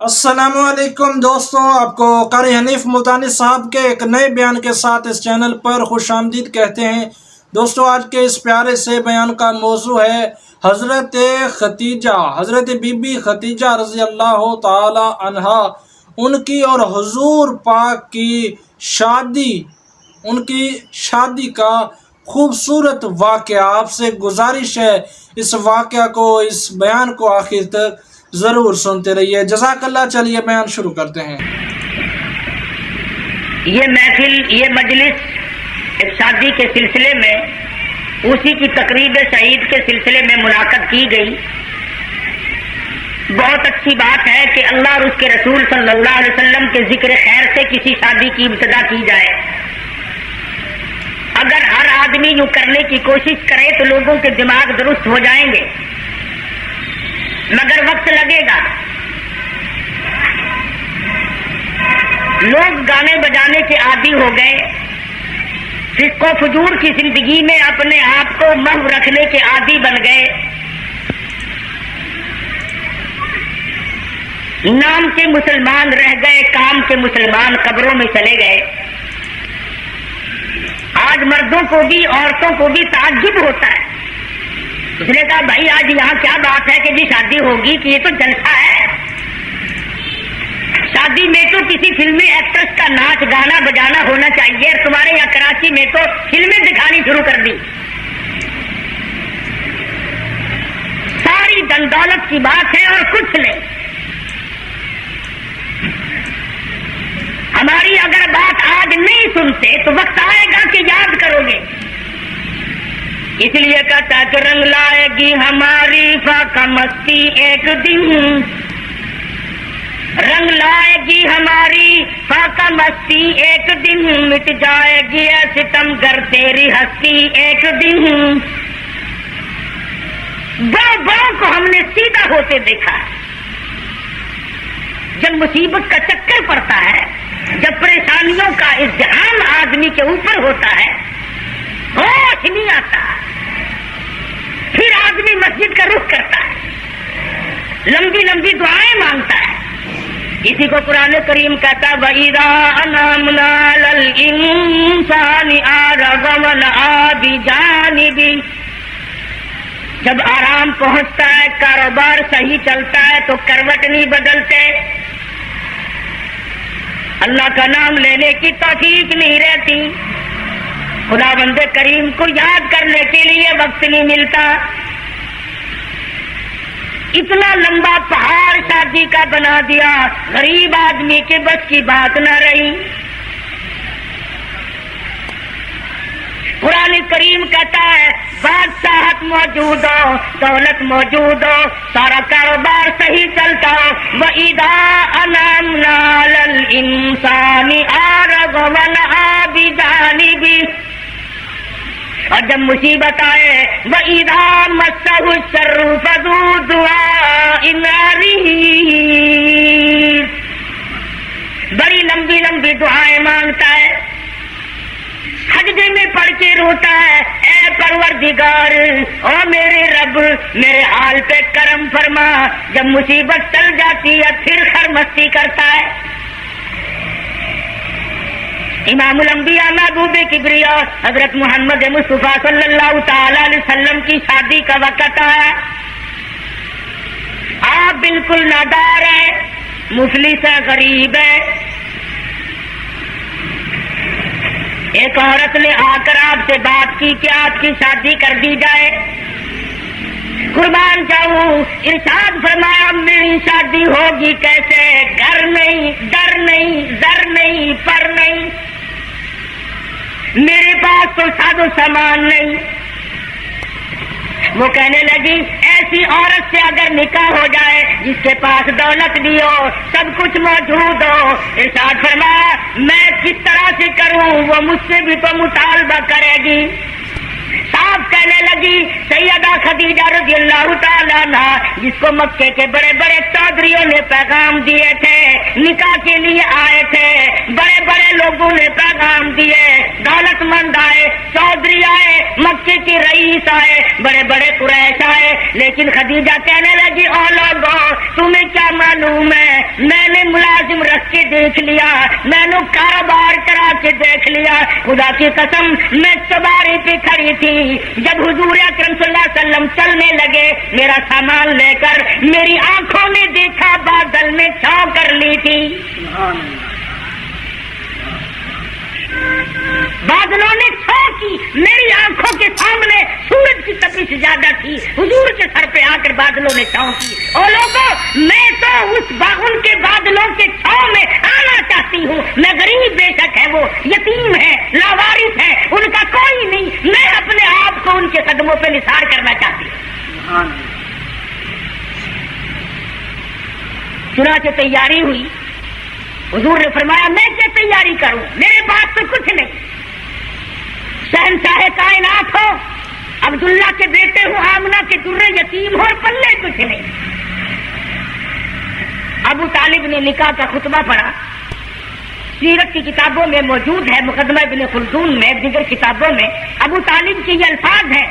السلام علیکم دوستوں، آپ کو قاری حنیف ملتانی صاحب کے ایک نئے بیان کے ساتھ اس چینل پر خوش آمدید کہتے ہیں۔ دوستوں، آج کے اس پیارے سے بیان کا موضوع ہے حضرت ختیجہ، حضرت بی بی ختیجہ رضی اللہ تعالی عنہا، ان کی اور حضور پاک کی شادی کا خوبصورت واقعہ۔ آپ سے گزارش ہے اس واقعہ کو، اس بیان کو آخر تک ضرور سنتے رہیے۔ جزاک اللہ۔ چلیے بیان شروع کرتے ہیں۔ یہ محفل، یہ مجلس ایک شادی کے سلسلے میں، اسی کی تقریب شہید کے سلسلے میں منعقد کی گئی۔ بہت اچھی بات ہے کہ اللہ اور اس کے رسول صلی اللہ علیہ وسلم کے ذکر خیر سے کسی شادی کی ابتدا کی جائے۔ اگر ہر آدمی یوں کرنے کی کوشش کرے تو لوگوں کے دماغ درست ہو جائیں گے، مگر وقت لگے گا۔ لوگ گانے بجانے کے عادی ہو گئے، فسق و فجور کی زندگی میں اپنے آپ کو محو رکھنے کے عادی بن گئے۔ نام کے مسلمان رہ گئے، کام کے مسلمان قبروں میں چلے گئے۔ آج مردوں کو بھی عورتوں کو بھی تعجب ہوتا ہے۔ اس نے کہا بھائی آج یہاں کیا بات ہے کہ جی شادی ہوگی، کہ یہ تو جلسہ ہے۔ شادی میں تو کسی فلمی ایکٹریس کا ناچ گانا بجانا ہونا چاہیے، اور تمہارے یہاں کراچی میں تو فلمیں دکھانی شروع کر دی۔ ساری دن دولت کی بات ہے اور کچھ نہیں۔ ہماری اگر بات آج نہیں سنتے تو وقت آئے گا کہ یاد کرو گے۔ اس لیے کہتا کہ رنگ لائے گی ہماری فاقہ مستی ایک دن، رنگ لائے گی ہماری فاقہ مستی ایک دن، مٹ جائے گی اے ستم گر تیری ہستی ایک دن۔ بڑوں کو ہم نے سیدھا ہوتے دیکھا۔ جب مصیبت کا چکر پڑتا ہے، جب پریشانیوں کا ازدحام آدمی کے اوپر ہوتا ہے، ہوش نہیں آتا، پھر آدمی مسجد کا رخ کرتا ہے، لمبی لمبی دعائیں مانگتا ہے۔ اسی کو قرآن کریم کہتا وَإِذَا أَنْعَمْنَا عَلَى الْإِنسَانِ أَعْرَضَ وَنَأَىٰ بِجَانِبِهِ۔ جب آرام پہنچتا ہے، کاروبار صحیح چلتا ہے تو کروٹ نہیں بدلتے، اللہ کا نام لینے کی توفیق نہیں رہتی، خدا بندے کریم کو یاد کرنے کے لیے وقت نہیں ملتا۔ اتنا لمبا پہاڑ شادی کا بنا دیا، غریب آدمی کے بس کی بات نہ رہی۔ قرآن کریم کہتا ہے بادشاہت موجود ہو، دولت موجود ہو، سارا کاروبار صحیح چلتا ہو، وَإِذَا أَنْعَمْنَا عَلَى الْإِنسَانِ أَعْرَضَ وَنَأَىٰ بِجَانِبِهِ۔ اور جب مصیبت آئے وَإِذَا مَسَّهُ الشَّرُّ فَذُو دُعَاءٍ عَرِيضٍ، بڑی لمبی لمبی دعائیں مانگتا ہے، سجدے میں پڑھ کے روتا ہے، اے پروردگار، او میرے رب، میرے حال پہ کرم فرما۔ جب مصیبت ٹل جاتی ہے پھر خرمستی کرتا ہے۔ امام الانبیاء محبوب کبریا حضرت محمد مصطفیٰ صلی اللہ تعالی علیہ وسلم کی شادی کا وقت آیا۔ آپ بالکل نادار ہیں، مفلس ہے، غریب ہے۔ ایک عورت نے آ کر آپ سے بات کی کہ آپ کی شادی کر دی جائے۔ قربان جاؤں، ارشاد فرمایا میری شادی ہوگی کیسے؟ گھر نہیں، ڈر نہیں، زر نہیں، پر نہیں، میرے پاس تو ساز و سامان نہیں۔ وہ کہنے لگی ایسی عورت سے اگر نکاح ہو جائے جس کے پاس دولت بھی ہو، سب کچھ موجود ہو، ارشاد فرمایا میں کس طرح سے کروں؟ وہ مجھ سے بھی تو مطالبہ کرے گی۔ صاحب کہنے لگی سیدہ خدیجہ رضی اللہ تعالیٰ عنہ، جس کو مکے کے بڑے بڑے چودھریوں نے پیغام دیے تھے، نکاح کے لیے آئے تھے، بڑے بڑے لوگ ابو نے پیغام دیے، دولت مند آئے، چودھری آئے، مکے کی رئیس آئے، بڑے بڑے قریش آئے، لیکن خدیجہ کہنے لگی او لوگوں تمہیں کیا معلوم ہے، میں نے ملازم رکھ کے دیکھ لیا، میں نے کاروبار کرا کے دیکھ لیا، خدا کی قسم میں چوباری پہ کھڑی تھی، جب حضور اکرم صلی اللہ علیہ وسلم چلنے لگے میرا سامان لے کر، میری آنکھوں نے دیکھا بادل میں چھاؤں کر لی تھی، بادلوں نے چھاؤں کی، میری آنکھوں کے سامنے سورج کی تپش زیادہ تھی، حضور کے سر پہ آ کر بادلوں نے چھاؤں کی، اور لوگوں میں تو ان کے بادلوں کے چھاؤں میں آنا چاہتی ہوں، میں غریب بے شک ہے، وہ یتیم ہے، لاوارث ہے، ان کا کوئی نہیں، میں اپنے آپ کو ان کے قدموں پہ نثار کرنا چاہتی ہوں۔ چنانچہ تیاری ہوئی، حضور نے فرمایا میں کیا تیاری کروں، میرے پاس تو کچھ نہیں، شہنشاہ کائنات ہو، عبداللہ کے بیٹے ہو، آمنہ کے درے یتیم ہو، پلے کچھ نہیں۔ ابو طالب نے نکاح کا خطبہ پڑھا، سیرت کی کتابوں میں موجود ہے، مقدمہ ابن خلدون میں، دیگر کتابوں میں ابو طالب کے یہ الفاظ ہیں،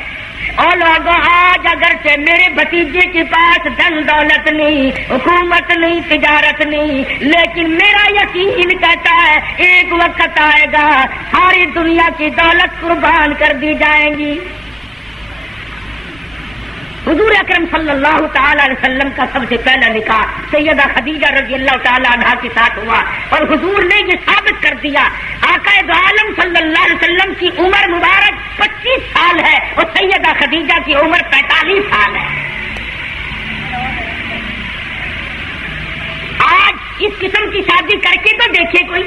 اور لوگوں آج اگرچہ میرے بھتیجے کے پاس دھن دولت نہیں، حکومت نہیں، تجارت نہیں، لیکن میرا یقین کہتا ہے ایک وقت آئے گا ساری دنیا کی دولت قربان کر دی جائیں گی۔ حضور اکرم صلی اللہ تعالی علیہ وسلم کا سب سے پہلا نکاح سیدہ خدیجہ رضی اللہ تعالی عنہا کے ساتھ ہوا، اور حضور نے یہ ثابت کر دیا آقا دو عالم صلی اللہ علیہ وسلم کی عمر مبارک 25 سال ہے اور سیدہ خدیجہ کی عمر 45 سال ہے۔ آج اس قسم کی شادی کر کے تو دیکھیے کوئی،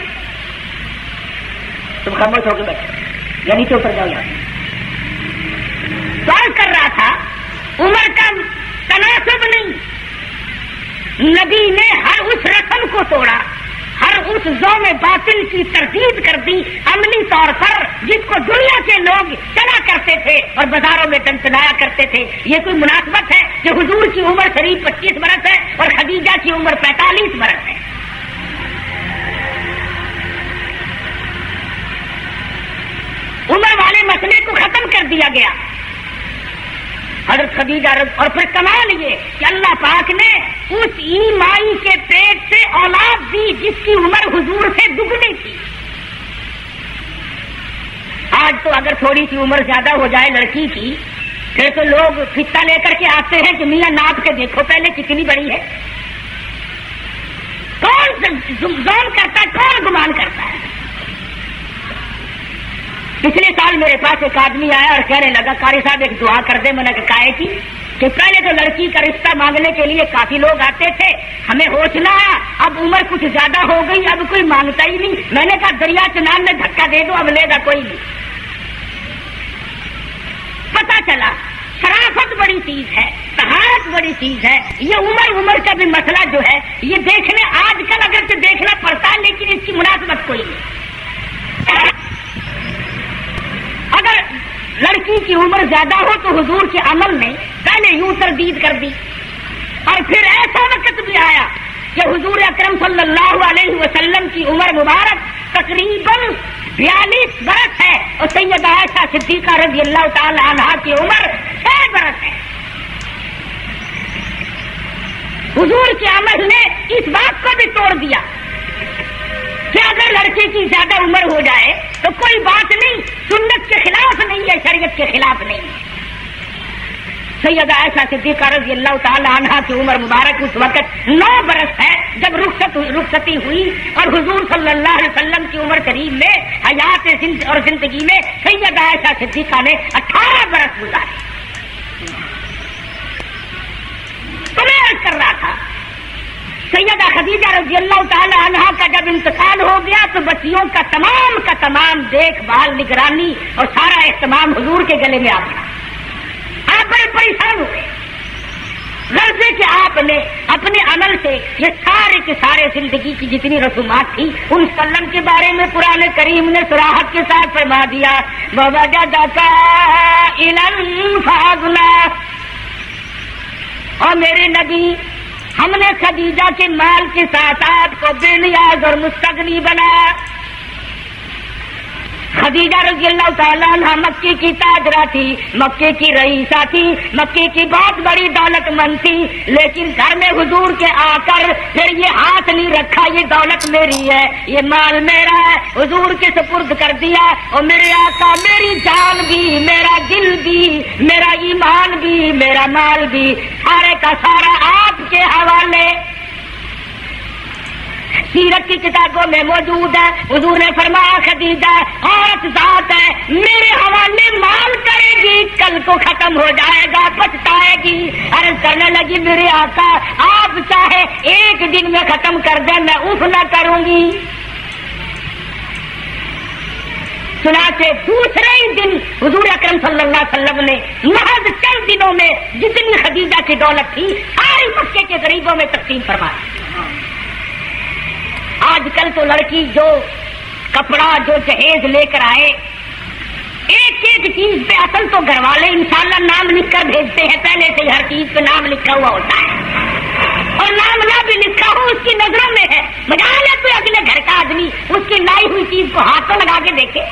تم خاموش ہو کے بیٹھے یا نیچے اتر جاؤ، یہاں سوال کر رہا تھا عمر کا تناسب نہیں، نبی نے ہر اس رسم کو توڑا، ہر اس ذوم باطل کی تردید کر دی عملی طور پر جس کو دنیا کے لوگ چلا کرتے تھے اور بازاروں میں ٹنٹنایا کرتے تھے۔ یہ کوئی مناسبت ہے کہ حضور کی عمر قریب 25 برس ہے اور خدیجہ کی عمر 45 برس ہے؟ عمر والے مسئلے کو ختم کر دیا گیا حضرت خدیجہ اور پھر کمال یہ کہ اللہ پاک نے اس مائی کے پیٹ سے اولاد دی جس کی عمر حضور سے دگنی تھی۔ آج تو اگر تھوڑی سی عمر زیادہ ہو جائے لڑکی کی پھر تو لوگ فیصہ لے کر کے آتے ہیں کہ میاں ناپ کے دیکھو پہلے کتنی بڑی ہے، کون ظلم کرتا ہے، کون گمان کرتا ہے۔ پچھلے سال میرے پاس ایک آدمی آیا اور کہنے لگا قاری صاحب ایک دعا کر دے، میں نے کہا کی کہ پہلے تو لڑکی کا رشتہ مانگنے کے لیے کافی لوگ آتے تھے، ہمیں ہوش نہ آیا، اب عمر کچھ زیادہ ہو گئی، اب کوئی مانگتا ہی نہیں۔ میں نے کہا دریا چنان میں دھکا دے دو، اب لے گا کوئی نہیں۔ پتا چلا شرافت بڑی چیز ہے، طہارت بڑی چیز ہے، یہ عمر کا بھی مسئلہ جو ہے یہ دیکھنے آج کل اگرچہ دیکھنا پڑتا ہے لیکن اس کی مناسبت کوئی نہیں۔ اگر لڑکی کی عمر زیادہ ہو تو حضور کے عمل نے پہلے یوں تردید کر دی، اور پھر ایسا وقت بھی آیا کہ حضور اکرم صلی اللہ علیہ وسلم کی عمر مبارک تقریباً 42 برس ہے اور سیدہ عائشہ صدیقہ رضی اللہ تعالی عنہا کی عمر 6 برس ہے۔ حضور کے عمل نے اس بات کو بھی توڑ دیا کہ اگر لڑکے کی زیادہ عمر ہو جائے تو کوئی بات نہیں، سنت کے خلاف نہیں ہے، شریعت کے خلاف نہیں ہے۔ سیدہ عائشہ صدیقہ رضی اللہ تعالی عنہا کی عمر مبارک اس وقت 9 برس ہے جب رخصتی ہوئی، اور حضور صلی اللہ علیہ وسلم کی عمر قریب میں حیات اور زندگی میں سیدہ عائشہ صدیقہ نے 18 برس گزارے۔ تو میں عرض کر رہا تھا سیدہ خدیجہ رضی اللہ تعالی عنہا کا جب انتقال ہو گیا تو بچیوں کا تمام دیکھ بھال، نگرانی اور سارا اہتمام حضور کے گلے میں آ گیا۔ آپ بڑے پریشان ہوئے، غرض کہ آپ نے اپنے عمل سے یہ سارے کے سارے زندگی کی جتنی رسومات تھی ان سلم کے بارے میں قرآن کریم نے صراحت کے ساتھ فرما دیا، وَوَجَدَكَ عَائِلًا فَأَغْنَىٰ۔ اور میرے نبی ہم نے خدیجہ کے مال کے ساتھ آپ کو بے نیاز اور مستغنی بنایا۔ خدیجہ رضی اللہ تعالیٰ عنہ مکے کی تاجرہ تھی، مکے کی رئیسہ تھی، مکے کی بہت بڑی دولت مند تھی، لیکن گھر میں حضور کے آ کر پھر یہ ہاتھ نہیں رکھا یہ دولت میری ہے، یہ مال میرا ہے، حضور کے سپرد کر دیا۔ اور میرے آقا میری جان بھی، میرا دل بھی، میرا ایمان بھی، میرا مال بھی، سارے کا سارا آپ کے حوالے۔ سیرت کی کتابوں میں موجود ہے، حضور نے فرمایا خدیجہ عورت ذات ہے، میرے حوالے مال کرے گی، کل کو ختم ہو جائے گا، پچھتائے گی۔ عرض کرنے لگی میرے آقا آپ چاہے ایک دن میں ختم کر دیں میں اف نہ کروں گی۔ چنانچہ دوسرے ہی دن حضور اکرم صلی اللہ علیہ وسلم نے محض چند دنوں میں جتنی خدیجہ کی دولت تھی ساری مکے کے غریبوں میں تقسیم فرمائی۔ آج کل تو لڑکی جو کپڑا جو جہیز لے کر آئے ایک ایک چیز پہ اصل تو گھر والے انشاءاللہ نام لکھ کر بھیجتے ہیں، پہلے سے ہر چیز پہ نام لکھا ہوا ہوتا ہے، اور نام نہ بھی لکھا ہو اس کی نظروں میں ہے، مجال ہے کوئی اگلے گھر کا آدمی اس کی لائی ہوئی چیز کو ہاتھوں لگا کے دیکھے،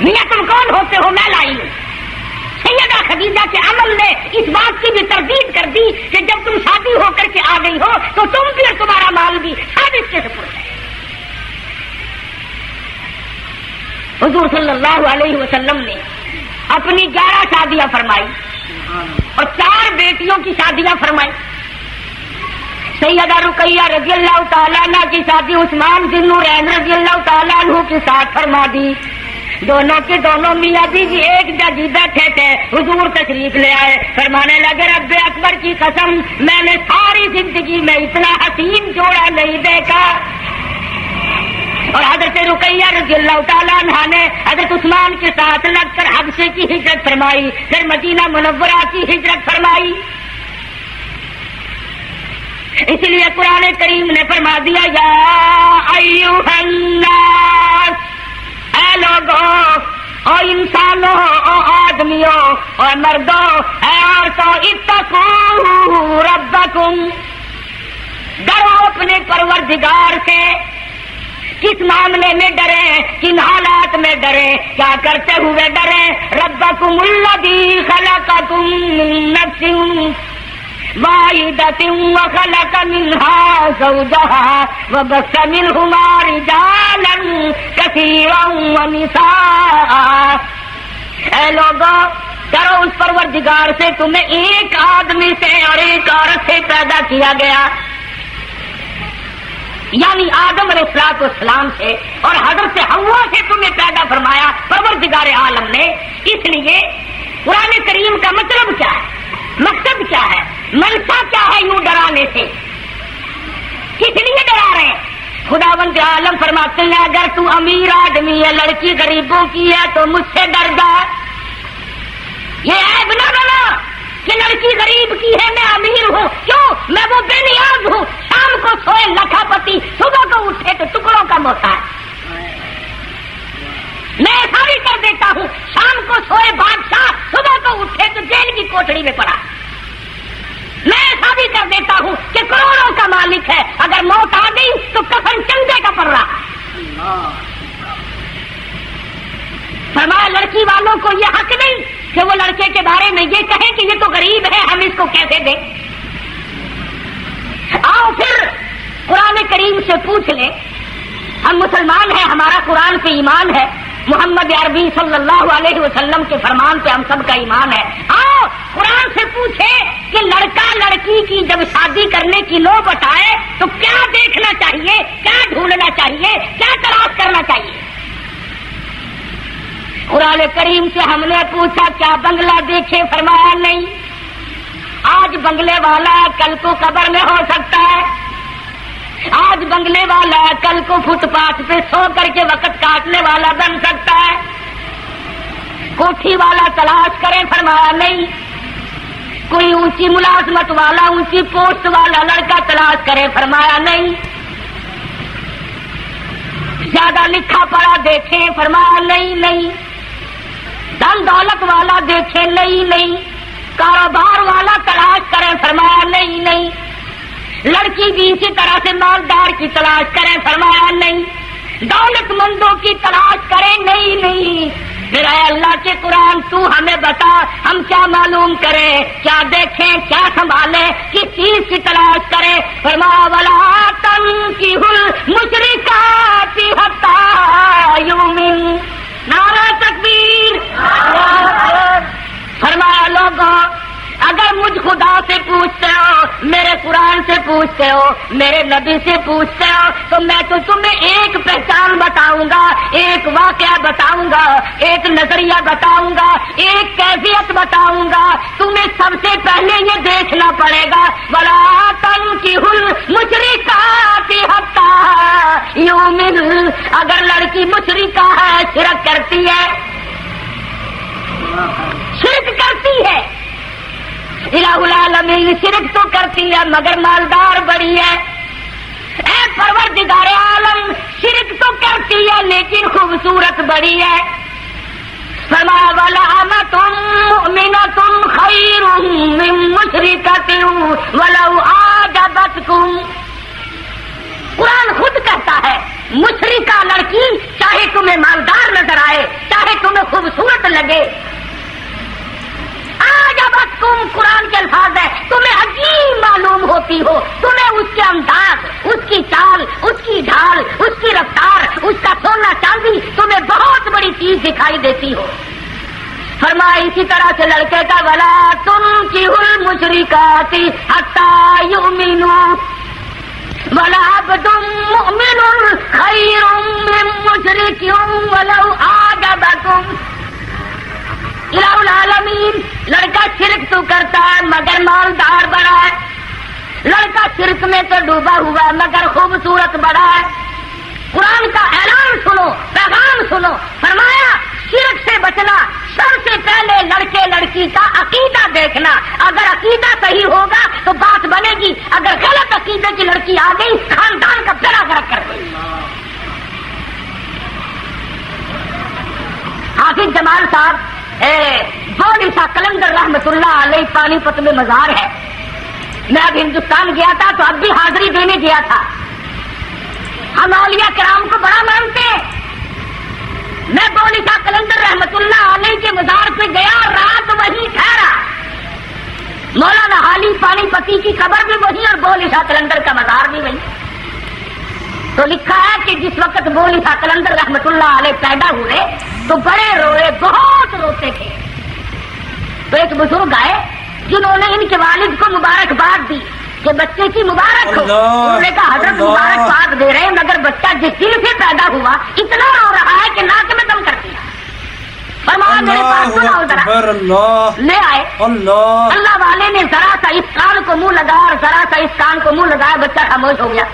میاں تم کون ہوتے ہو میں لائی ہوں۔ سیدہ خدیجہ کے عمل نے اس بات کی بھی تردید کر دی کہ جب تم شادی ہو کر کے آ گئی ہو تو تم بھی اور تمہارا مال بھی سب اس کے سپرد ہے۔ حضور صلی اللہ علیہ وسلم نے اپنی 11 شادیاں فرمائی اور 4 بیٹیوں کی شادیاں فرمائی۔ سیدہ رقیہ رضی اللہ تعالیٰ عنہ کی شادی عثمان بن نورین رضی اللہ تعالیٰ عنہ کے ساتھ فرما دی۔ دونوں کے دونوں میاں بیوی ایک جگہ بیٹھے تھے، حضور تشریف لے آئے، فرمانے لگے رب اکبر کی قسم میں نے ساری زندگی میں اتنا حسین جوڑا نہیں دیکھا۔ اور حضرت رقیہ رضی اللہ تعالیٰ عنہ نے حضرت عثمان کے ساتھ لگ کر حبشے کی ہجرت فرمائی، پھر مدینہ منورہ کی ہجرت فرمائی۔ اس لیے قرآن کریم نے فرما دیا یا ایھا الناس، اے لوگوں اور انسانوں اور آدمیوں اور مردوں اے عورتوں، اتقوا ربکم، ڈرو اپنے پروردگار سے۔ کس معاملے میں ڈریں، کن حالات میں ڈریں، کیا کرتے ہوئے ڈریں؟ ربکم الذی خلقکم من نفس واحدۃ وخلق منها زوجها وبث منهما رجالا كثيرا ونساء۔ اے لوگوں ڈرو اس پروردگار سے تمہیں ایک آدمی سے اور ایک عورت سے پیدا کیا گیا، یعنی آدم علیہ السلام سے، اور حضرت حوا سے تمہیں پیدا فرمایا پروردگار عالم نے۔ اس لیے قرآن کریم کا مطلب کیا ہے، مقصد کیا ہے، منشا کیا ہے یوں ڈرانے سے، کس لیے ڈرا رہے ہیں؟ خداوند عالم فرماتے ہیں اگر تو امیر آدمی ہے، لڑکی غریبوں کی ہے تو مجھ سے ڈر جا۔ یہ عیب نہ بنا کہ لڑکی غریب کی ہے میں امیر ہوں، کیوں؟ میں وہ بے نیاز ہوں، شام کو سوئے لکھا پتی، صبح کو اٹھے تو ٹکڑوں کا محتاج۔ میں ایسا بھی کر دیتا ہوں، شام کو سوئے بادشاہ، صبح کو اٹھے تو جیل کی کوٹڑی میں پڑا۔ میں ایسا بھی کر دیتا ہوں کہ کروڑوں کا مالک ہے، اگر موت آ گئی تو کفن چندے کا پڑ رہا۔ فرمایا لڑکی والوں کو یہ حق نہیں کہ وہ لڑکے کے بارے میں یہ کہیں کہ یہ تو غریب ہے ہم اس کو کیسے دیں۔ آؤ پھر قرآن کریم سے پوچھ لیں، ہم مسلمان ہیں، ہمارا قرآن پہ ایمان ہے، محمد عربی صلی اللہ علیہ وسلم کے فرمان پہ ہم سب کا ایمان ہے۔ آؤ قرآن سے پوچھے کہ لڑکا لڑکی کی جب شادی کرنے کی نوبت آئے تو کیا دیکھنا چاہیے، کیا ڈھونڈنا چاہیے، کیا تلاش کرنا چاہیے۔ قرآن کریم سے ہم نے پوچھا کیا بنگلہ دیکھے، فرمایا نہیں۔ آج بنگلے والا کل کو قبر میں ہو سکتا ہے، آج بنگلے والا کل کو فٹ پاتھ پہ سو کر کے وقت کاٹنے والا بن سکتا ہے۔ کوٹھی والا تلاش کرے، فرمایا نہیں۔ کوئی اونچی ملازمت والا، اونچی پوسٹ والا لڑکا تلاش کرے، فرمایا نہیں۔ زیادہ لکھا پڑھا دیکھیں، فرمایا نہیں۔ دھن دولت والا دیکھیں، نہیں۔ کاروبار والا تلاش کریں، فرمایا نہیں۔ لڑکی بھی اسی طرح سے مالدار کی تلاش کریں، فرمایا نہیں۔ دولت مندوں کی کی تلاش کریں. نہیں میرا اللہ کے قرآن تو ہمیں بتا ہم کیا معلوم کریں, کیا دیکھیں, کیا سنبھالیں, کس چیز کی تلاش کریں. فرمایا ولا تنکحوا المشرکات حتی یؤمن. نعرہ تکبیر. فرمایا لوگوں اگر مجھ خدا سے پوچھتے ہو, میرے قرآن سے پوچھتے ہو, میرے نبی سے پوچھتے ہو, تو میں تو تمہیں ایک پہچان بتاؤں گا, ایک واقعہ بتاؤں گا, ایک نظریہ بتاؤں گا, ایک کیفیت بتاؤں گا. تمہیں سب سے پہلے یہ دیکھنا پڑے گا وَلَا تَنكِحُوا الْمُشْرِكَاتِ حَتَّى يُؤْمِنَ. اگر لڑکی مشرکہ ہے, شرک کرتی ہے, شرک کرتی ہے, الہ العالمین شرک تو کرتی ہے مگر مالدار بڑی ہے. اے پروردگار عالم شرک تو کرتی ہے لیکن خوبصورت بڑی ہے. فرمایا وَلَأَمَةٌ مُؤْمِنَةٌ خَيْرٌ مِّن مُّشْرِكَةٍ وَلَوْ أَعْجَبَتْكُمْ. قرآن خود کہتا ہے مشرکہ لڑکی چاہے تمہیں مالدار نظر آئے, چاہے تمہیں خوبصورت لگے, تم قرآن کے الفاظ ہے, تمہیں عجیب معلوم ہوتی ہو, تمہیں اس کے انداز, اس کی چال, اس کی ڈھال, اس کی رفتار, اس کا سونا چاندی تمہیں بہت بڑی چیز دکھائی دیتی ہو. فرمایا اسی طرح سے لڑکے کا ولا تنکحوا المشرکات حتی یؤمنوا وَلَعَبْدٌ مُؤْمِنٌ خَيْرٌ مِّن مُّشْرِكٍ وَلَوْ أَعْجَبَكُمْ. الہ العالمین لڑکا شرک تو کرتا ہے مگر مالدار بڑا ہے, لڑکا شرک میں تو ڈوبا ہوا ہے مگر خوبصورت بڑا ہے. قرآن کا اعلان سنو, پیغام سنو. فرمایا شرک سے بچنا, سب سے پہلے لڑکے لڑکی کا عقیدہ دیکھنا. اگر عقیدہ صحیح ہوگا تو بات بنے گی, اگر غلط عقیدے کی لڑکی آ گئی خاندان کا بیڑا غرق کر گئی. حافظ جمال صاحب بولسا قلندر رحمت اللہ علیہ پانی پت میں مزار ہے. میں اب ہندوستان گیا تھا تو اب بھی حاضری دینے گیا تھا. ہم اولیاء کرام کو بڑا مانتے ہیں. میں بولسا قلندر رحمت اللہ علیہ کے مزار پہ گیا اور رات وہیں ٹھہرا. مولانا حالی پانی پتی کی قبر بھی وہیں اور بولسا قلندر کا مزار بھی وہیں. تو لکھا ہے کہ جس وقت بولسا قلندر رحمت اللہ علیہ پیدا ہوئے تو بڑے روئے, بہت روتے تھے. تو ایک بزرگ آئے جنہوں نے ان کے والد کو مبارکباد دی کہ بچے کی مبارک ہو. انہوں نے کہا حضرت مبارکباد دے رہے ہیں مگر بچہ جس دل سے پیدا ہوا اتنا رو رہا ہے کہ ناک میں دم کر دیا. فرمایا میرے پاس سناؤ ذرا. لے آئے. اللہ والے نے ذرا سا اس کان کو منہ لگایا اور ذرا سا اس کان کو منہ لگایا, بچہ خاموش ہو گیا.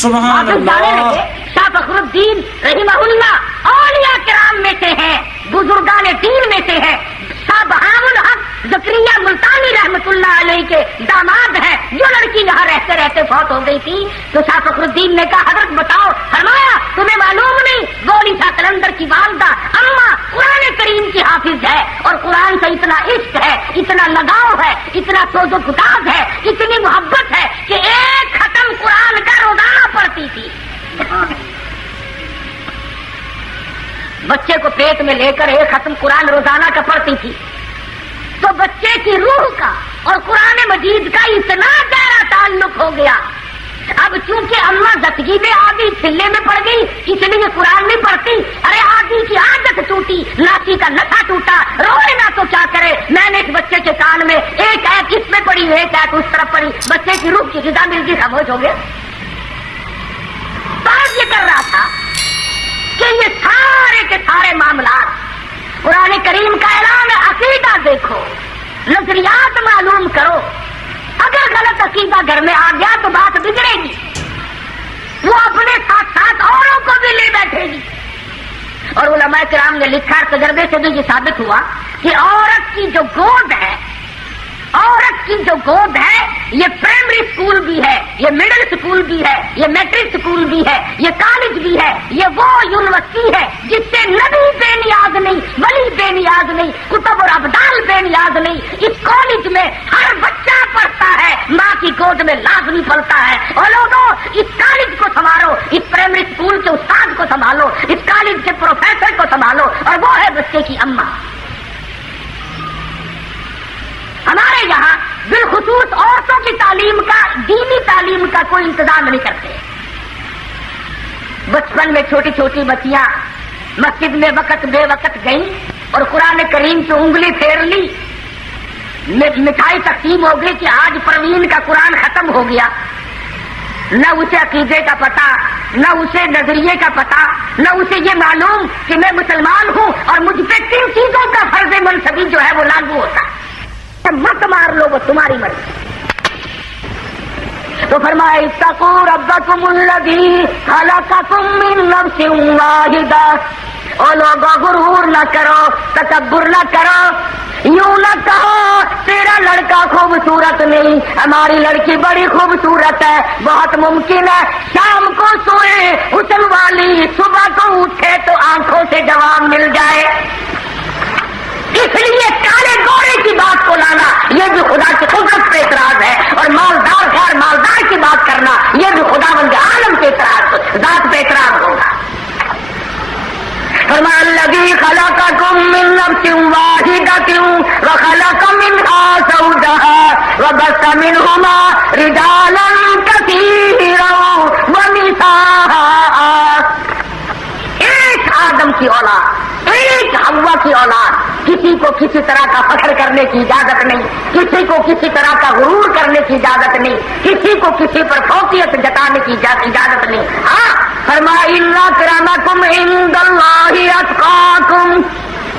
سبحان اللہ. شاہ فخر الدین رحمہ اللہ اولیاء کرام میں سے ہیں, بزرگان دین میں سے ہیں. شاہ بہام الحق زکریا ملتانی رحمت اللہ علیہ کے داماد ہیں. جو لڑکی یہاں رہتے رہتے فوت ہو گئی تھی تو شاہ فخر الدین نے کہا حضرت بتاؤ. فرمایا تمہیں معلوم نہیں بولسا قلندر کی والدہ اماں قرآن کریم کی حافظ ہے اور قرآن سے اتنا عشق ہے, اتنا لگاؤ ہے, اتنا سوز و گداز ہے, اتنی محبت ہے کہ ایک ختم قرآن کا روزانہ پڑھتی تھی. بچے کو پیٹ میں لے کر ایک ختم قرآن روزانہ کا پڑھتی تھی. تو بچے کی روح کا اور قرآن مجید کا اتنا گہرا تعلق ہو گیا. اب چونکہ اماں زچگی میں آدھی چلے میں پڑ گئی اس لیے قرآن نہیں پڑھتی. ارے آدھی کی عادت ٹوٹی, ناچی کا نشہ ٹوٹا, روئے نہ تو کیا کرے. میں نے اس بچے کے کان میں ایک ایت اس میں پڑھی, ایک ایت اس طرف پڑھی. بچے کی روح کی غذا مل گئی, خاموش ہو گیا. بات یہ کر رہا تھا کہ یہ سارے کے سارے معاملات قرآن کریم کا اعلان ہے. عقیدہ دیکھو, نظریات معلوم کرو. اگر غلط عقیدہ گھر میں آ گیا تو بات بگڑے گی, وہ اپنے ساتھ ساتھ اوروں کو بھی لے بیٹھے گی. اور علماء کرام نے لکھا, تجربے سے بھی یہ ثابت ہوا کہ عورت کی جو گود ہے, عورت کی جو گود ہے یہ پرائمری اسکول بھی ہے, یہ مڈل اسکول بھی ہے, یہ میٹرک اسکول بھی ہے, یہ کالج بھی ہے, یہ وہ یونیورسٹی ہے جس سے نبی بے نیاز نہیں, ولی بے نیاز نہیں, کتب اور ابدال بے نیاز نہیں. اس کالج میں ہر بچہ پڑھتا ہے ماں کی گود میں لازمی پلتا ہے. اور لوگوں اس کالج کو سنبھالو, اس پرائمری اسکول کے استاد کو سنبھالو, اس کالج کے پروفیسر کو سنبھالو, اور وہ ہے بچے کی اماں. ہمارے یہاں بالخصوص عورتوں کی تعلیم کا, دینی تعلیم کا کوئی انتظام نہیں کرتے. بچپن میں چھوٹی چھوٹی بچیاں مسجد میں وقت بے وقت گئیں اور قرآن کریم کی انگلی پھیر لی, مٹھائی تقسیم ہو گئی کہ آج پروین کا قرآن ختم ہو گیا. نہ اسے عقیدے کا پتہ, نہ اسے نظریے کا پتہ, نہ اسے یہ معلوم کہ میں مسلمان ہوں اور مجھ پہ 3 چیزوں کا فرض منصبی جو ہے وہ لاگو ہوتا ہے. مت مار لو, وہ تمہاری مرضی. تو فرمایا اتقوا ربکم الذی خلقکم من نفس واحدہ. او لوگوں غرور نہ کرو, تکبر نہ کرو, یوں نہ کہو تیرا لڑکا خوبصورت نہیں, ہماری لڑکی بڑی خوبصورت ہے. بہت ممکن ہے شام کو سوئے حسن والی, صبح کو اٹھے تو آنکھوں سے جواب مل جائے. اس لیے کالے گورے کی بات کو لانا یہ بھی خدا کی قدرت پہ اعتراض ہے, اور مالدار غیر مالدار کی بات کرنا یہ بھی خدا بند عالم کے اعتراض, ذات پہ اعتراض ہوگا. فرمایا الذی خلقکم من نفس واحدۃ وخلق منها زوجها وبث منهما رجالا کثیرا ونساء. ایک آدم کی اولاد, ایک حوا کی اولاد, کسی کو کسی طرح کا فخر کرنے کی اجازت نہیں, کسی کو کسی طرح کا غرور کرنے کی اجازت نہیں, کسی کو کسی پر فوقیت جتانے کی اجازت نہیں. ہاں فرمایا ان اکرمکم عند اللہ اتقاکم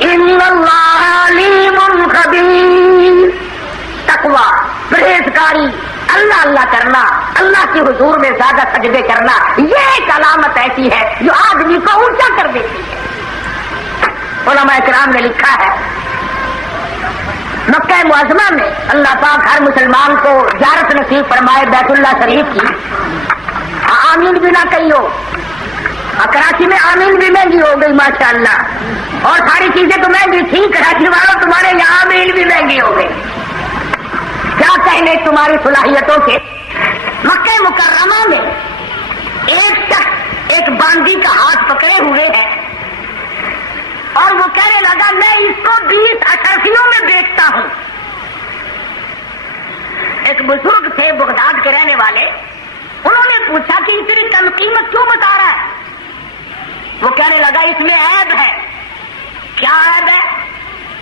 ان اللہ علیم خبیر. تقوی, پرہیزگاری, اللہ اللہ کرنا, اللہ کے حضور میں زیادہ سجدے کرنا, یہ ایک علامت ایسی ہے جو آدمی کو اونچا کر دیتی ہے. علماء کرام نے لکھا ہے مکہ معظمہ میں اللہ پاک ہر مسلمان کو زیارت نصیب فرمائے بیت اللہ شریف کی. آمین بھی نہ کہیو, کراچی میں آمین بھی مہنگی ہو گئی ماشاءاللہ, اور ساری چیزیں تو مہنگی تھی, کراچی والوں تمہارے یہاں آمین بھی مہنگی ہو گئی. کیا کہنے تمہاری صلاحیتوں کے. مکہ مکرمہ میں ایک شخص ایک باندی کا ہاتھ پکڑے ہوئے ہے اور وہ کہنے لگا میں اس کو 20 اشرفیوں میں بیچتا ہوں. ایک بزرگ تھے بغداد کے رہنے والے, انہوں نے پوچھا کہ اتنی کم قیمت کیوں بتا رہا ہے. وہ کہنے لگا اس میں عیب ہے. کیا عیب ہے؟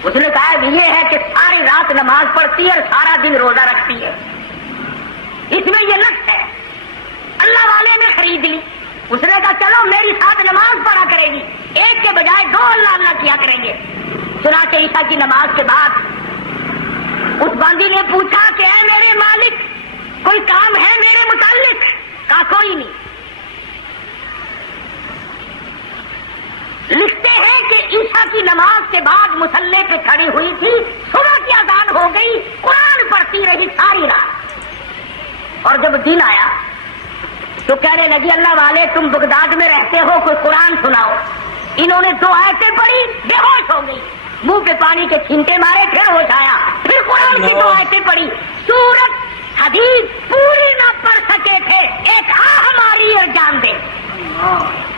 اس نے کہا یہ ہے کہ ساری رات نماز پڑھتی ہے اور سارا دن روزہ رکھتی ہے, اس میں یہ نقص ہے. اللہ والے نے خرید لی. اس نے کہا چلو میری ساتھ نماز پڑھا کرے گی, ایک کے بجائے 2 اللہ اللہ کیا کریں گے. چنانچہ عشاء کی نماز کے بعد اس باندی نے پوچھا کہ اے میرے مالک کوئی کام ہے میرے متعلق؟ کہا کوئی نہیں. لکھتے ہیں کہ عشاء کی نماز کے بعد مصلی پہ کھڑی ہوئی تھی, صبح کی اذان ہو گئی, قرآن پڑھتی رہی ساری رات, اور جب دن آیا تو کہنے لگی اللہ والے تم بغداد میں رہتے ہو, کوئی قرآن سناؤ. انہوں نے 2 آیتیں پڑھی, بے ہوش ہو گئی, منہ پہ پانی کے چھینٹے مارے, پھر ہوش آیا, پھر قرآن کی 2 آیتیں پڑھی. سورت حدیث پوری نہ پڑھ سکے تھے, ایک ہماری اور جان دے.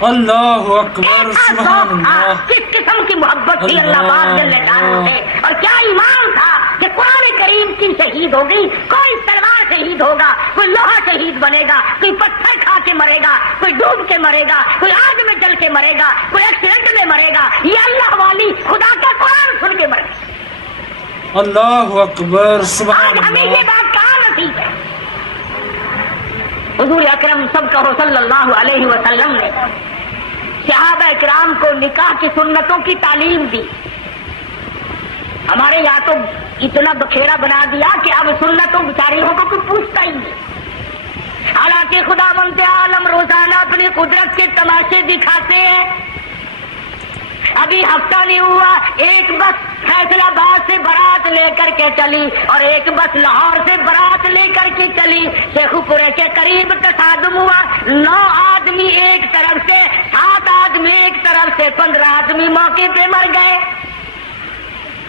اللہ اکبر, سبحان اللہ. کس قسم کی محبت تھی اللہ پاک جل جلالہ سے, اور کیا ایمان تھا کہ قرآن کریم کی شہید ہو گئی. کوئی تلوار شہید ہوگا, کوئی لوہا شہید بنے گا, کوئی پتھر کھا کے مرے گا, کوئی ڈوب کے مرے گا, کوئی آگ میں جل کے مرے گا, کوئی ایکسیڈنٹ میں مرے گا. یہ اللہ والی خدا کا قرآن سن کے مر گئی. اللہ اکبر, سبحان آج ہمیں یہ اللہ. بات کہاں نصیب ہے. حضور اکرم سب کہو صلی اللہ علیہ وسلم نے صحابہ اکرام کو نکاح کی سنتوں کی تعلیم دی. ہمارے یہاں تو اتنا بکھیرا بنا دیا کہ اب سنتوں بیچاریوں کو کوئی پوچھتا ہی نہیں. حالانکہ خدا بند عالم روزانہ اپنی قدرت کے تماشے دکھاتے ہیں. ابھی ہفتہ نہیں ہوا, ایک بس فیصلہ آباد سے بارات لے کر کے چلی اور ایک بس لاہور سے بارات لے کر کے چلی. شیخ پورے کے قریب تصادم ہوا, 9 آدمی ایک طرف سے, 7 آدمی ایک طرف سے, 15 آدمی موقع پہ مر گئے.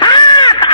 7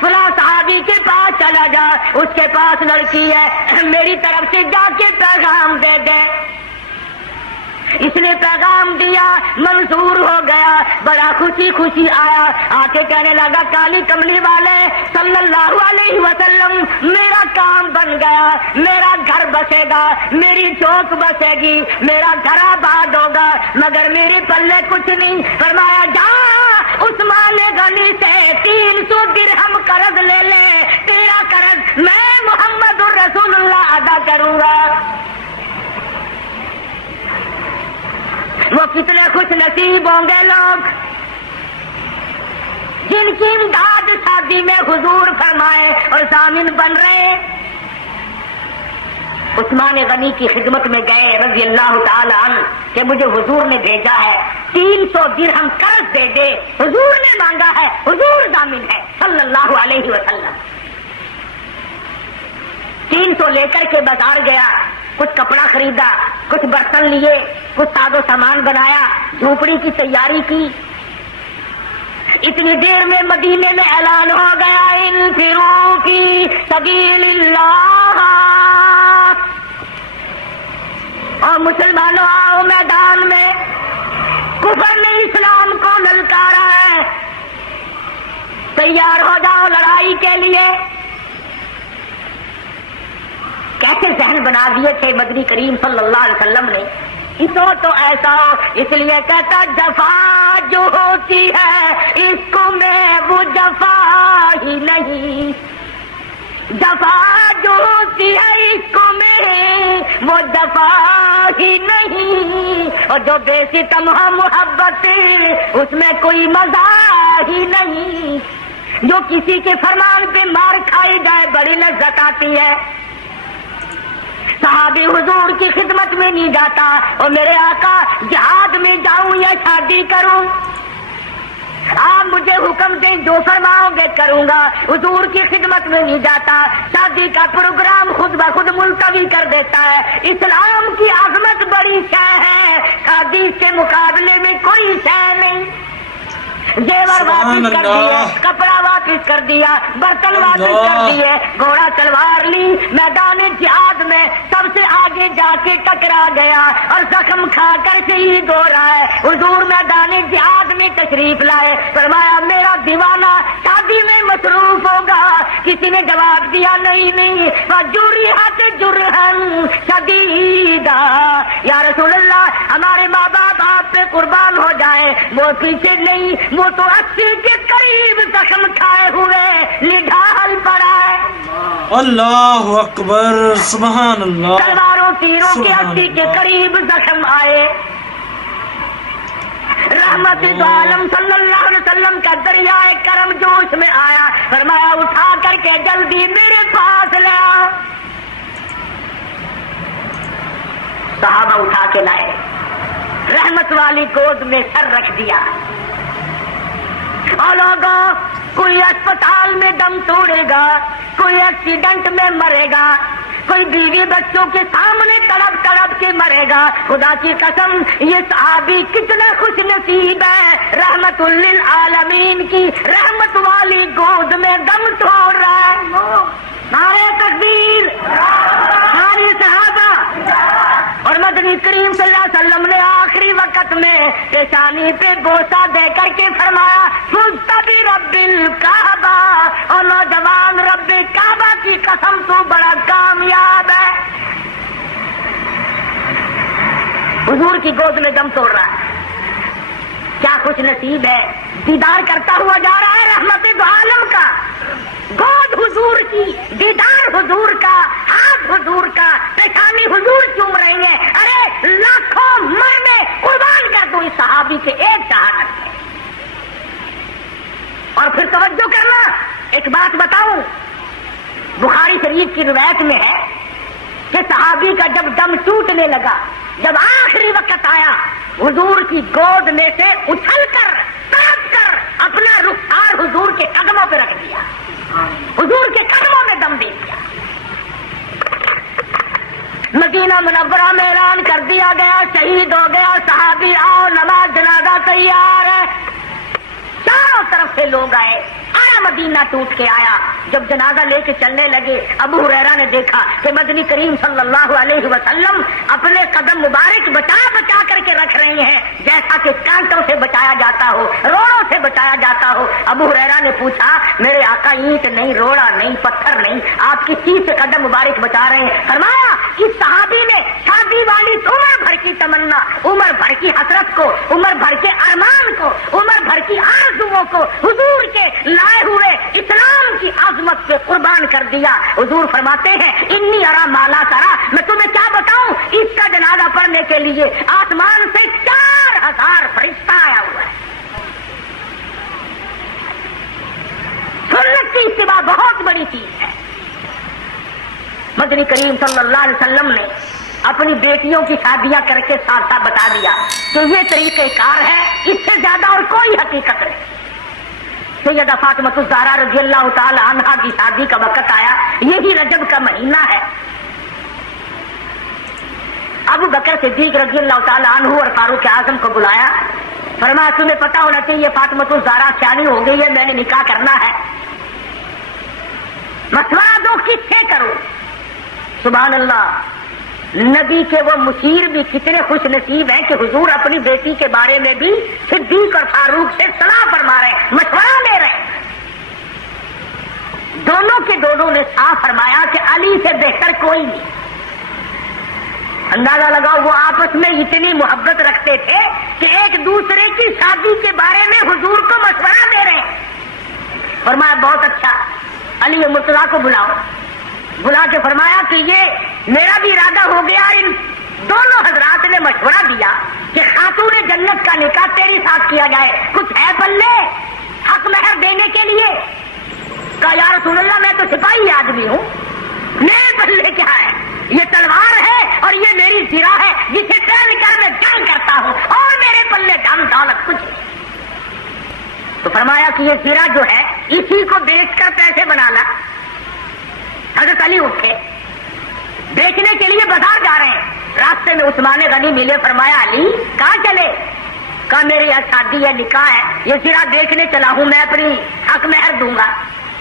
فلاں صحابی کے پاس چلا جا، اس کے پاس لڑکی ہے، میری طرف سے جا کے پیغام دے دے۔ اس نے پیغام دیا، منظور ہو گیا، بڑا خوشی خوشی آیا، آ کے کہنے لگا کالی کملی والے صلی اللہ علیہ وسلم میرا کام بن گیا، میرا گھر بسے گا، میری چوک بسے گی، میرا گھر آباد ہوگا، مگر میرے پلے کچھ نہیں۔ فرمایا جا عثمان غنی سے 300 درہم قرض لے لے، تیرا قرض میں محمد الرسول اللہ ادا کروں گا۔ وہ کتنے خوش نصیب ہوں گے لوگ جن کی امداد شادی میں حضور فرمائے اور ضامن بن رہے۔ عثمان غنی کی خدمت میں گئے رضی اللہ تعالی عنہ کہ مجھے حضور نے بھیجا ہے، 300 درہم قرض دے دے، حضور نے مانگا ہے، حضور ضامن ہے صلی اللہ علیہ وسلم۔ 300 لے کر کے بازار گیا، کچھ کپڑا خریدا، کچھ برتن لیے، کچھ ساز و سامان بنایا، جھونپڑی کی تیاری کی۔ اتنی دیر میں مدینے میں اعلان ہو گیا انفروا فی سبیل اللہ، اور مسلمانوں آؤ میدان میں، کفر نے اسلام کو للکارا ہے، تیار ہو جاؤ لڑائی کے لیے۔ کیسے ذہن بنا دیے تھے مدنی کریم صلی اللہ علیہ وسلم نے، اسو تو ایسا ہو، اس لیے کہتا جفا جو ہوتی ہے اس کو میں وہ جفا ہی نہیں، جفا جو ہوتی ہے اس کو میں وہ جفا ہی نہیں، اور جو بے ستم ہو محبت اس میں کوئی مزہ ہی نہیں، جو کسی کے فرمان پہ مار کھائی جائے بڑی لذت آتی ہے۔ صحابی حضور کی خدمت میں نہیں جاتا اور میرے آقا جہاد میں جاؤں یا شادی کروں، آپ مجھے حکم دیں جو فرماؤ گے کروں گا، حضور کی خدمت میں نہیں جاتا، شادی کا پروگرام خود بخود ملتوی کر دیتا ہے۔ اسلام کی عظمت بڑی شے ہے، شادی کے مقابلے میں کوئی شے نہیں۔ زیور واپس کر دیے، کپڑا واپس کر دیا، برتن واپس کر دیے، گھوڑا تلوار لی، میدان جہاد میں سب سے آگے جا کے ٹکرا گیا اور زخم کھا کر شہید ہو رہا ہے۔ حضور میدان جہاد میں تشریف لائے، فرمایا میرا دیوانہ شادی میں مصروف ہوگا، کسی نے جواب دیا نہیں، وجرحت جرحا شدیدا، یا رسول اللہ ہمارے ماں باپ آپ پہ قربان ہو جائے، وہ پیچھے نہیں، وہ تو 80 کے قریب زخم کھائے ہوئے نڈھال پڑا ہے۔ اللہ اکبر، سبحان اللہ، تلواروں تیروں کے 80 کے قریب زخم آئے۔ رحمت عالم صلی اللہ علیہ وسلم کا دریائے کرم جوش میں آیا، فرمایا اٹھا کر کے جلدی میرے پاس لے آؤ۔ صحابہ اٹھا کے لائے، رحمت والی گود میں سر رکھ دیا۔ اور لوگوں، کوئی اسپتال میں دم توڑے گا، کوئی ایکسیڈنٹ میں مرے گا، کوئی بیوی بچوں کے سامنے تڑپ تڑپ کے مرے گا۔ خدا کی قسم یہ صحابی کتنا خوش نصیب ہے، رحمت للعالمین کی رحمت والی گود میں دم توڑ رہا ہے۔ نعرہ تکبیر، سارے صحابہ اور مدنی کریم صلی اللہ علیہ وسلم نے آخری وقت میں پیشانی پہ بوسہ دے کر کے فرمایا فزت برب الکعبہ، اور نوجوان رب کعبہ کی قسم تو بڑا کامیاب ہے۔ حضور کی گود میں دم توڑ رہا ہے، کیا خوش نصیب ہے، دیدار کرتا ہوا جا رہا ہے رحمت عالم کا، گود حضور کی، دیدار حضور کا، ہاتھ حضور کا، پیشانی حضور چوم رہی ہے۔ ارے لاکھوں مر میں قربان کر دو اس صحابی کے ایک شہادت میں۔ اور پھر توجہ کرنا، ایک بات بتاؤں، بخاری شریف کی روایت میں ہے کہ صحابی کا جب دم ٹوٹنے لگا، جب آخری وقت آیا، حضور کی گود میں سے اچھل کر تڑپ کر اپنا رخسار حضور کے قدموں پہ رکھ دیا، حضور کے قدموں میں دم دے دیا۔ مدینہ منورہ میں اعلان کر دیا گیا شہید ہو گیا صحابی، آؤ نماز جنازہ تیار ہے۔ چاروں طرف سے لوگ آئے، سارا مدینہ ٹوٹ کے آیا. جب جنازہ لے کے چلنے لگے ابو ہریرہ نے دیکھا کہ مدنی کریم صلی اللہ علیہ وسلم اپنے قدم مبارک بچا بچا کر کے رکھ رہے ہیں جیسا کہ کانٹوں سے بچایا جاتا ہو, روڑوں سے بچایا جاتا ہو. ابو ہریرہ نے پوچھا میرے آقا اینٹ نہیں, روڑا نہیں, پتھر نہیں, آپ کس چیز سے قدم مبارک بچا رہے ہیں؟ فرمایا کہ صحابی نے شادی والی عمر بھر کی تمنا, عمر بھر کی حسرت کو, عمر بھر کے ارمان کو, عمر بھر کی آرزوؤں کو حضور کے لائے ہوئے اسلام کی عظمت پہ قربان کر دیا. حضور فرماتے ہیں انی ارا مالا ترا, میں تمہیں کیا بتاؤں, اس کا جنازہ پڑھنے کے لیے آسمان سے 4000 فرشتہ آیا ہوا ہے. سنت کی اتباع بہت بڑی چیز ہے. مدنی کریم صلی اللہ علیہ وسلم نے اپنی بیٹیوں کی شادیاں کر کے صاف صاف بتا دیا کہ یہ طریقہ کار ہے, اس سے زیادہ اور کوئی حقیقت نہیں. سیدہ فاطمہ الزہرا رضی اللہ تعالی عنہا کی شادی کا وقت آیا, یہی رجب کا مہینہ ہے. ابو بکر صدیق رضی اللہ تعالی عنہ اور فاروق اعظم کو بلایا. فرمایا تمہیں پتا ہونا چاہیے فاطمہ الزہرا سیانی ہو گئی ہے, میں نے نکاح کرنا ہے, مشورہ دو کس سے کروں. سبحان اللہ, نبی کے وہ مشیر بھی کتنے خوش نصیب ہیں کہ حضور اپنی بیٹی کے بارے میں بھی صدیق اور فاروق سے صلاح فرما رہے ہیں, مشورہ لے رہے ہیں. دونوں کے دونوں نے صاف فرمایا کہ علی سے بہتر کوئی نہیں. اندازہ لگاؤ وہ آپس میں اتنی محبت رکھتے تھے کہ ایک دوسرے کی شادی کے بارے میں حضور کو مشورہ دے رہے ہیں. فرمایا بہت اچھا, علی مرتضیٰ کو بلاؤ. بلا کے فرمایا کہ یہ میرا بھی ارادہ ہو گیا. ان دونوں حضرات نے مشورہ دیا کہ خاتون جنت کا نکاح تیری ساتھ کیا جائے, کچھ ہے پلے حق مہر دینے کے لیے؟ کہا یا رسول اللہ میں تو سپاہی آدمی ہوں, میرے پلے کیا ہے, یہ تلوار ہے اور یہ میری زرہ ہے جسے پہن کر میں جنگ کرتا ہوں, اور میرے پلے دھن دولت کچھ نہیں. تو فرمایا کہ یہ زرہ جو ہے اسی کو بیچ کر پیسے بنا لا. حضرت علی اٹھے, بیچنے کے لیے بازار جا رہے ہیں. راستے میں عثمان غنی ملے. فرمایا علی کہاں چلے؟ کہا میری یہاں شادی ہے, نکاح ہے, یہ زرہ بیچنے چلا ہوں, میں اپنی حق مہر دوں گا.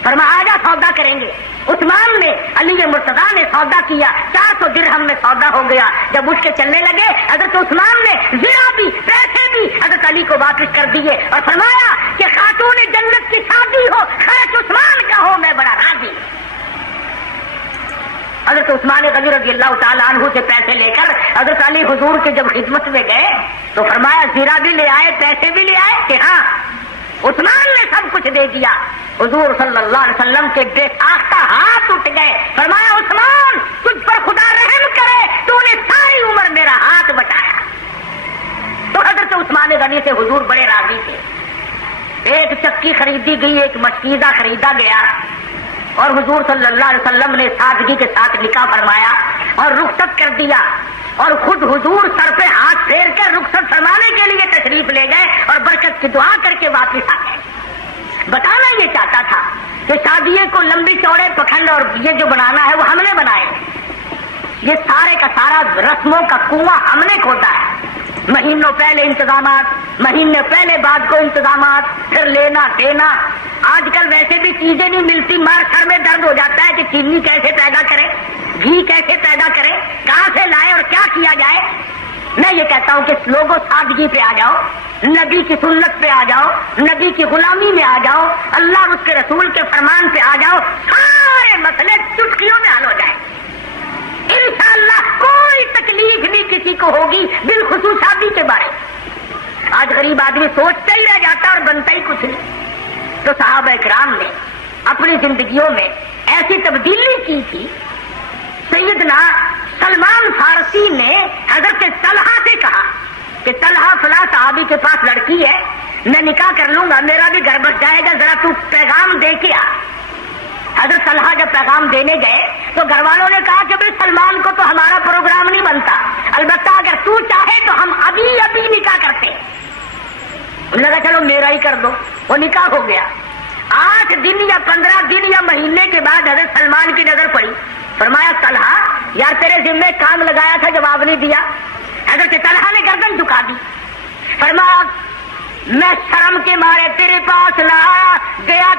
فرمایا آجا سودا کریں گے. عثمان نے علی مرتضیٰ نے سودا کیا, 400 درہم میں سودا ہو گیا. جب اٹھ کے چلنے لگے حضرت عثمان نے زرہ بھی پیسے بھی حضرت علی کو واپس کر دیے اور فرمایا کہ خاتون جنت کی شادی ہو, خرچ عثمان کا ہو, میں بڑا راضی. حضرت عثمان غنی رضی اللہ تعالیٰ عنہ سے پیسے لے کر حضرت علی حضور کے جب خدمت میں گئے تو فرمایا زیرہ بھی لے آئے, پیسے بھی لے آئے. کہ ہاں, عثمان نے سب کچھ دے دیا. حضور صلی اللہ علیہ وسلم کے بے ساختہ ہاتھ اٹھ گئے. فرمایا عثمان تجھ پر خدا رحم کرے, تو نے ساری عمر میرا ہاتھ بچایا. تو حضرت عثمان غنی سے حضور بڑے راضی تھے. ایک چکی خریدی گئی, ایک مشکیزہ خریدا گیا, اور حضور صلی اللہ علیہ وسلم نے سادگی کے ساتھ نکاح فرمایا اور رخصت کر دیا. اور خود حضور سر پہ ہاتھ پھیر کر رخصت فرمانے کے لیے تشریف لے گئے اور برکت کی دعا کر کے واپس آ گئے. بتانا یہ چاہتا تھا کہ شادیے کو لمبی چوڑے پکھنڈ اور یہ جو بنانا ہے وہ ہم نے بنائے. یہ سارے کا سارا رسموں کا کنواں ہم نے کھودا ہے. مہینوں پہلے انتظامات, مہینے پہلے بعد کو انتظامات, پھر لینا دینا. آج کل ویسے بھی چیزیں نہیں ملتی, مار سر میں درد ہو جاتا ہے کہ چینی کیسے پیدا کرے, گھی کیسے پیدا کرے, کہاں سے لائے اور کیا کیا جائے. میں یہ کہتا ہوں کہ لوگوں سادگی پہ آ جاؤ, نبی کی سنت پہ آ جاؤ, نبی کی غلامی میں آ جاؤ, اللہ اس کے رسول کے فرمان پہ آ جاؤ, سارے مسئلے چٹکیوں میں حل ہو جائیں. انشاءاللہ کوئی تکلیف نہیں کسی کو ہوگی, بالخصوص شادی کے بارے. آج غریب آدمی سوچتا ہی رہ جاتا اور بنتا ہی کچھ نہیں. تو صحابہ کرام نے اپنی زندگیوں میں ایسی تبدیلی کی تھی. سیدنا سلمان فارسی نے حضرت طلحہ سے کہا کہ طلحہ فلاں صحابی کے پاس لڑکی ہے, میں نکاح کر لوں گا, میرا بھی گھر بس جائے گا, ذرا تو پیغام دے کے آ. حضرت طلحہ جب پیغام دینے گئے تو گھر والوں نے کہا کہ بھائی سلمان کو تو ہمارا پروگرام نہیں بنتا, البتہ اگر تو چاہے تو ہم ابھی نکاح کرتے. انہوں نے کہا چلو میرا ہی کر دو. وہ نکاح ہو گیا. 8 دن یا 15 دن یا مہینے کے بعد حضرت سلمان کی نظر پڑی. فرمایا طلحہ یار تیرے ذمہ کام لگایا تھا, جواب نہیں دیا. حضرت طلحہ نے گردن جھکا دی. فرمایا میں شرم کے مارے تیرے پاس نہ گیا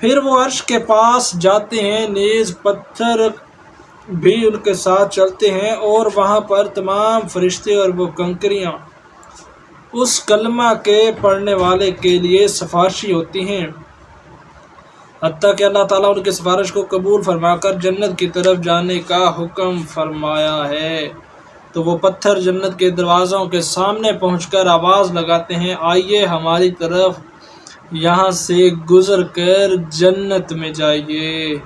پھر وہ عرش کے پاس جاتے ہیں، نیز پتھر بھی ان کے ساتھ چلتے ہیں، اور وہاں پر تمام فرشتے اور وہ کنکریاں اس کلمہ کے پڑھنے والے کے لیے سفارشی ہوتی ہیں، حتیٰ کہ اللہ تعالیٰ ان کی سفارش کو قبول فرما کر جنت کی طرف جانے کا حکم فرمایا ہے۔ تو وہ پتھر جنت کے دروازوں کے سامنے پہنچ کر آواز لگاتے ہیں، آئیے ہماری طرف، یہاں سے گزر کر جنت میں جائیے۔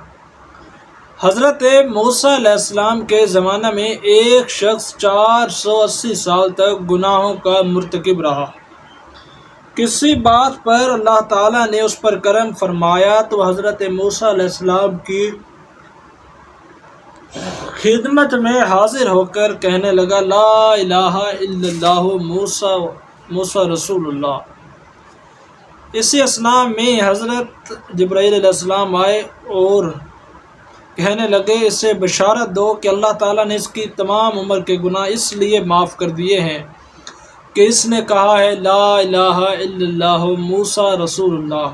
حضرت موسیٰ علیہ السلام کے زمانہ میں ایک شخص 480 سال تک گناہوں کا مرتکب رہا۔ کسی بات پر اللہ تعالیٰ نے اس پر کرم فرمایا تو حضرت موسیٰ علیہ السلام کی خدمت میں حاضر ہو کر کہنے لگا، لا الہ الا اللہ موسیٰ رسول اللہ۔ اسی اثناء میں حضرت جبرائیل علیہ السلام آئے اور کہنے لگے، اسے بشارت دو کہ اللہ تعالیٰ نے اس کی تمام عمر کے گناہ اس لیے معاف کر دیے ہیں کہ اس نے کہا ہے، لا الہ الا اللہ موسیٰ رسول اللہ۔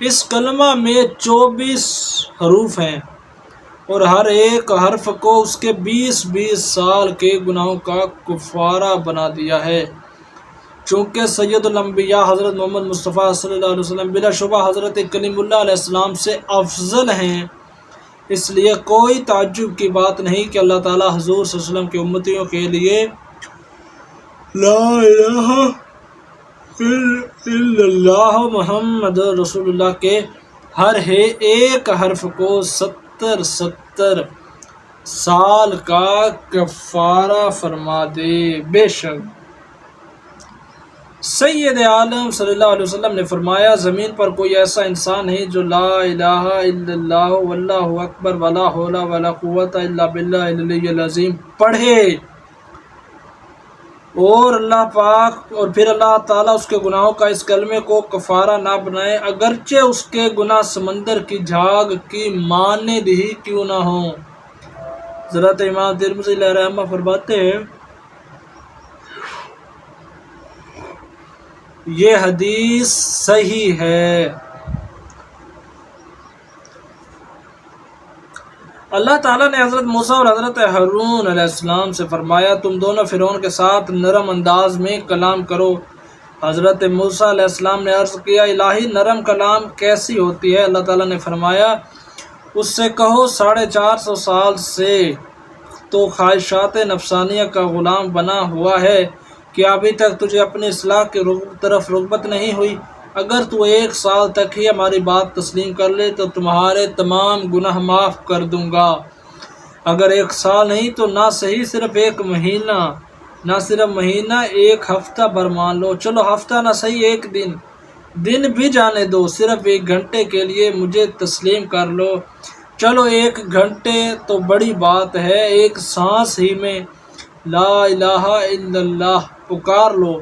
اس کلمہ میں 24 حروف ہیں اور ہر ایک حرف کو اس کے 20 سال کے گناہوں کا کفارہ بنا دیا ہے۔ چونکہ سید الانبیاء حضرت محمد مصطفیٰ صلی اللہ علیہ وسلم بلا شبہ حضرت کلیم اللہ علیہ السلام سے افضل ہیں، اس لیے کوئی تعجب کی بات نہیں کہ اللہ تعالیٰ حضور صلی اللہ علیہ وسلم کی امتیوں کے لیے لا الہ الا اللہ محمد رسول اللہ کے ہر ایک حرف کو 70 سال کا کفارہ فرما دے۔ بے شک سید عالم صلی اللہ علیہ وسلم نے فرمایا، زمین پر کوئی ایسا انسان نہیں جو لا الہ الا اللہ واللہ اکبر ولا حول ولا قوت الا باللہ العلی العظیم پڑھے اور پھر اللہ تعالیٰ اس کے گناہوں کا اس کلمے کو کفارہ نہ بنائے، اگرچہ اس کے گناہ سمندر کی جھاگ کی مانند ہی کیوں نہ ہوں۔ حضرت امام ترمذی علیہ رحمہ فرماتے ہیں، یہ حدیث صحیح ہے۔ اللہ تعالیٰ نے حضرت موسیٰ اور حضرت ہارون علیہ السلام سے فرمایا، تم دونوں فرعون کے ساتھ نرم انداز میں کلام کرو۔ حضرت موسیٰ علیہ السلام نے عرض کیا، الہی نرم کلام کیسی ہوتی ہے؟ اللہ تعالیٰ نے فرمایا، اس سے کہو 450 سال سے تو خواہشات نفسانیہ کا غلام بنا ہوا ہے کہ ابھی تک تجھے اپنی اصلاح کی طرف رغبت نہیں ہوئی۔ اگر تو 1 سال تک ہی ہماری بات تسلیم کر لے تو تمہارے تمام گناہ معاف کر دوں گا۔ اگر 1 سال نہیں تو نہ صحیح صرف 1 مہینہ، نہ صرف مہینہ، 1 ہفتہ بھر مان لو، چلو ہفتہ نہ صحیح 1 دن بھی جانے دو، صرف 1 گھنٹے کے لیے مجھے تسلیم کر لو۔ چلو 1 گھنٹے تو بڑی بات ہے، 1 سانس ہی میں لا الہ الا اللہ پکار لو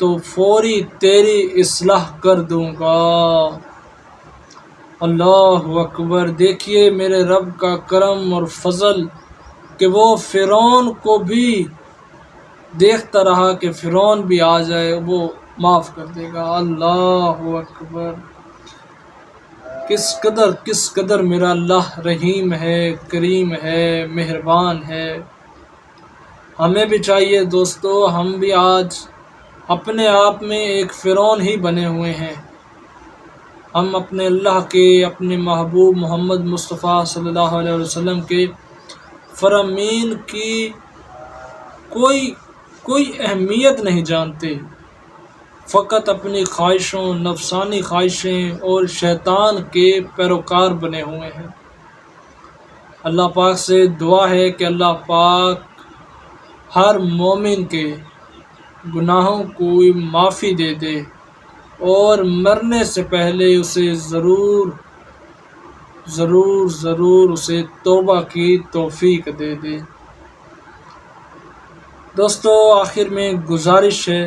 تو فوری تیری اصلاح کر دوں گا۔ اللہ اکبر! دیکھیے میرے رب کا کرم اور فضل کہ وہ فرعون کو بھی دیکھتا رہا کہ فرعون بھی آ جائے، وہ معاف کر دے گا۔ اللہ اکبر! کس قدر میرا اللہ رحیم ہے، کریم ہے، مہربان ہے۔ ہمیں بھی چاہیے دوستو، ہم بھی آج اپنے آپ میں ایک فرعون ہی بنے ہوئے ہیں۔ ہم اپنے اللہ کے، اپنے محبوب محمد مصطفیٰ صلی اللہ علیہ وسلم کے فرامین کی کوئی اہمیت نہیں جانتے، فقط اپنی خواہشوں، نفسانی خواہشیں اور شیطان کے پیروکار بنے ہوئے ہیں۔ اللہ پاک سے دعا ہے کہ اللہ پاک ہر مومن کے گناہوں کو معافی دے دے اور مرنے سے پہلے اسے ضرور اسے توبہ کی توفیق دے دے۔ دوستو آخر میں گزارش ہے،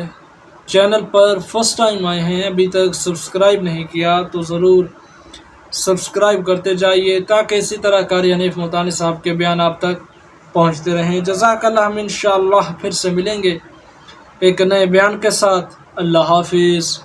چینل پر فرسٹ ٹائم آئے ہیں، ابھی تک سبسکرائب نہیں کیا تو ضرور سبسکرائب کرتے جائیے تاکہ اسی طرح قاری حنیف ملتانی صاحب کے بیان آپ تک پہنچتے رہیں۔ جزاک اللہ، ہم انشاءاللہ پھر سے ملیں گے ایک نئے بیان کے ساتھ۔ اللہ حافظ۔